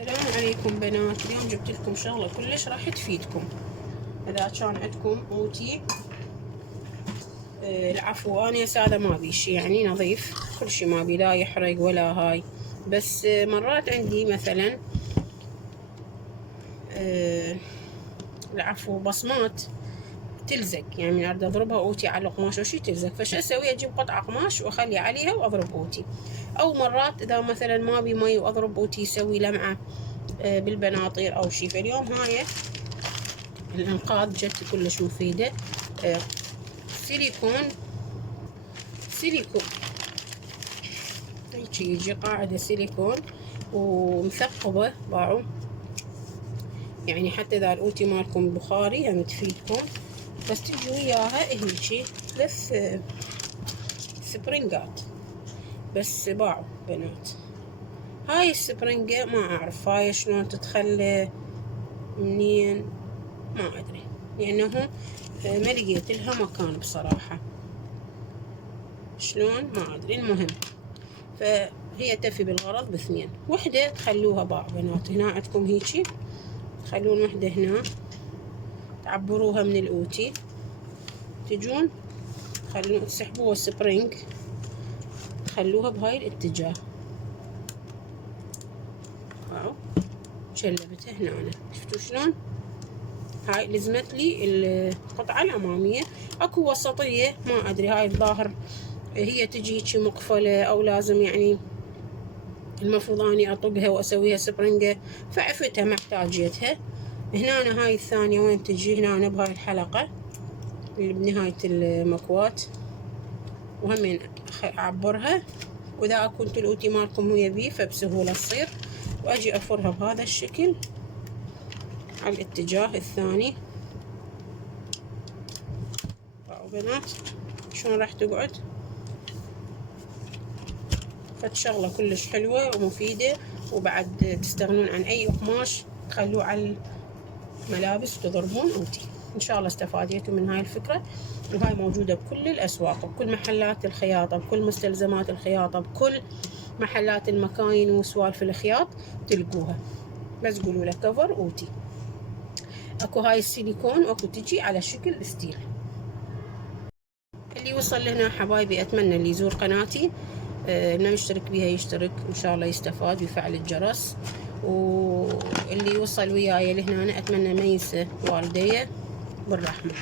السلام عليكم بنات. اليوم جبت لكم شغله كلش راح تفيدكم. اذا كان عندكم اوتي العفو، انا هذا ما بي شي يعني نظيف، كل شي ما بي لا يحرق ولا هاي. بس مرات عندي مثلا العفو بصمات تلزق، يعني من اريد اضربها اوتي على قماش او شي تلزق، فش اسوي؟ اجيب قطعه قماش واخلي عليها واضرب اوتي. او مرات اذا مثلا ما بي مي واضرب اوتي يسوي لمعه بالبناطير او شي. فاليوم هاي الانقاذ جت كلش مفيده. سيليكون هيجي يجي قاعده سيليكون ومثقبه باعوا، يعني حتى اذا الاوتي مالكم بخاري هم تفيدكم. بس تجي وياها هيجي 3 سبرينجات بس باعوا بنات. هاي السبرنجة ما اعرف هاي شلون تتخلى منين ما ادري، لانه ما لقيت لها مكان بصراحة، شلون ما ادري. المهم فهي تفي بالغرض باثنين. وحدة تخلوها باع بنات، هنا عندكم هيجي تخلون وحدة هنا تعبروها من الاوتي، تجون تخلون تسحبوها السبرينج تخلوها بهاي الاتجاه. واو شلبتها هنا، شفتوا شلون؟ هاي لزمت لي القطعة الأمامية. اكو وسطية ما ادري، هاي الظاهر هي تجي هيجي مقفلة او لازم يعني المفروض اني اطقها واسويها سبرنجة، فعفتها ما احتاجيتها. هنا أنا هاي الثانية وين تجي؟ هنا بهاي الحلقة اللي بنهاية المكوات، وهمين اعبرها. واذا كنت الاوتي مالكم ويا بيه فبسهولة تصير. واجي افرها بهذا الشكل على الاتجاه الثاني. بنات شلون راح تقعد؟ فشغلة كلش حلوة ومفيدة، وبعد تستغنون عن اي قماش تخلوه على الملابس وتضربون اوتي. ان شاء الله استفاديتوا من هاي الفكرة. وهاي موجودة بكل الاسواق، بكل محلات الخياطة، بكل مستلزمات الخياطة، بكل محلات المكاين وسوالف الخياط تلقوها. بس قولوا له كفر اوتي. اكو هاي السيليكون واكو تجي على شكل ستيل. اللي وصل لهنا حبايبي اتمنى اللي يزور قناتي انه يشترك بيها يشترك، ان شاء الله يستفاد ويفعل الجرس. واللي وصل وياي لهنا اتمنى ما ينسى والديه بالرحمه.